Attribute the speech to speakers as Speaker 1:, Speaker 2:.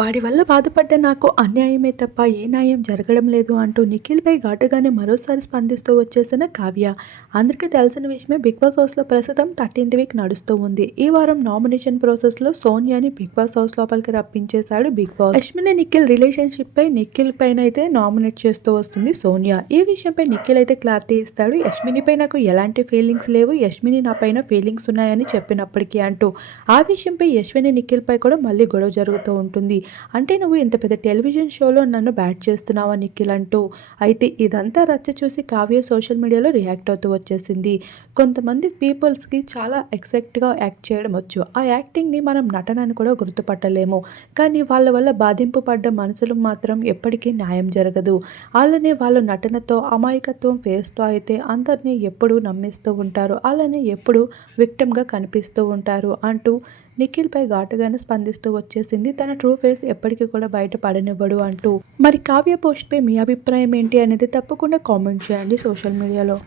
Speaker 1: వాడి వల్ల బాధపడ్డ నాకు అన్యాయమే తప్ప ఏ న్యాయం జరగడం లేదు అంటూ నిఖిల్పై ఘాటుగానే మరోసారి స్పందిస్తూ వచ్చేసిన కావ్య. అందరికీ తెలిసిన విషయమే బిగ్ బాస్ హౌస్లో ప్రస్తుతం థర్టీన్త్ వీక్ నడుస్తూ ఉంది. ఈ వారం నామినేషన్ ప్రాసెస్లో సోనియాని బిగ్ బాస్ హౌస్ లోపలికి రప్పించేశాడు Bigg Boss. Ashwini Nikhil relationship పై నిఖిల్ పైన అయితే నామినేట్ చేస్తూ వస్తుంది సోనియా. ఈ విషయంపై నిఖిల్ అయితే క్లారిటీ ఇస్తాడు. యష్మినిపై నాకు ఎలాంటి ఫీలింగ్స్ లేవు. యశ్మిని నా పైన ఫీలింగ్స్ ఉన్నాయని చెప్పినప్పటికీ అంటూ ఆ విషయంపై యశ్విని నిఖిల్ పై కూడా మళ్ళీ గొడవ జరుగుతూ ఉంటుంది. అంటే నువ్వు ఇంత పెద్ద టెలివిజన్ షోలో నన్ను బ్యాట్ చేస్తున్నావా నిఖిల్ అంటూ. అయితే ఇదంతా రచ్చ చూసి కావ్య సోషల్ మీడియాలో రియాక్ట్ అవుతూ వచ్చేసింది. కొంతమంది పీపుల్స్కి చాలా ఎక్సెక్ట్గా యాక్ట్ చేయడం వచ్చు. ఆ యాక్టింగ్ని మనం నటన అని కూడా గుర్తుపట్టలేము. కానీ వాళ్ళ వల్ల బాధింపు పడ్డ మనసులు మాత్రం ఎప్పటికీ న్యాయం జరగదు. అలానే వాళ్ళ నటనతో అమాయకత్వం ఫేస్తో అయితే అందరినీ ఎప్పుడూ నమ్మిస్తూ ఉంటారు. అలానే ఎప్పుడు విక్టమ్గా కనిపిస్తూ ఉంటారు అంటూ నిఖిల్పై ఘాటుగానే స్పందిస్తూ వచ్చేసింది. తన ట్రూ ఫేస్ ఎప్పటికీ కూడా బయట పడనివ్వడు అంటూ. మరి కావ్య పోస్ట్పై మీ అభిప్రాయం ఏంటి అనేది తప్పకుండా కామెంట్ చేయండి సోషల్ మీడియాలో.